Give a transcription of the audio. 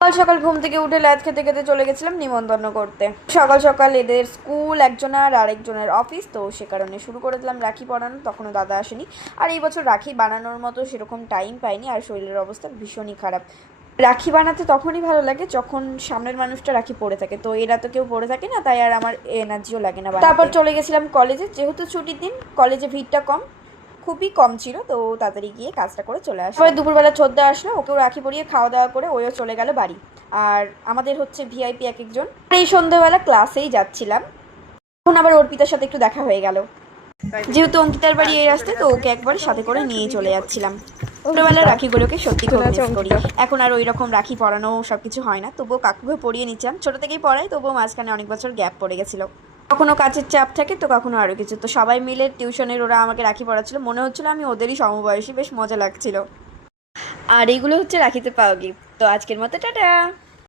সকাল সকাল ঘুম থেকে উঠে ল্যাদ খেতে খেতে চলে গেছিলাম নিমন্ত্রণ করতে। সকাল সকাল এদের স্কুল একজনের আর আরেকজনের অফিস, তো সে কারণে শুরু করে দিলাম রাখি পরানো। তখনও দাদা আসেনি, আর এই বছর রাখি বানানোর মতো সেরকম টাইম পাইনি, আর শরীরের অবস্থা ভীষণই খারাপ। রাখি বানাতে তখনই ভালো লাগে যখন সামনের মানুষটা রাখি পরে থাকে, তো এরা তো কেউ পরে থাকে না, তাই আর আমার এনার্জিও লাগে না। তারপর চলে গেছিলাম কলেজে, যেহেতু ছুটির দিন কলেজে ভিড়টা কম, খুবই কম ছিল, তো তাড়াতাড়ি গিয়ে কাজটা করে চলে আসলাম। পরে দুপুরবেলা ছোদ্দা আসলো, ওকেও রাখি পরিয়ে খাওয়া দাওয়া করে ওইও চলে গেল বাড়ি। আর আমাদের হচ্ছে ভিআইপি এক একজন। এই সন্ধ্যেবেলা ক্লাসেই যাচ্ছিলাম, এখন আবার অর্পিতার সাথে একটু দেখা হয়ে গেল। যেহেতু অঙ্কিতার বাড়ি এই রাস্তায়, তো ওকে একবার সাথে করে নিয়ে চলে যাচ্ছিলাম। ছোটবেলার রাখিগুলোকে সত্যি খুব মিস করি। এখন আর ওই রকম রাখি পরানো সবকিছু হয় না, তবুও কাকুকে পরিয়ে নিচ্ছিলাম। ছোট থেকেই পড়াই, তবুও মাঝখানে অনেক বছর গ্যাপ পড়ে গেছিল। কখনো কাজের চাপ থাকে, তো কখনো আরও কিছু। তো সবাই মিলে টিউশনের ওরা আমাকে রাখি পড়াচ্ছিল, মনে হচ্ছিল আমি ওদেরই সমবয়সী, বেশ মজা লাগছিল। আর এইগুলো হচ্ছে রাখিতে পাওয়া গিফট। তো আজকের মতো টাটা।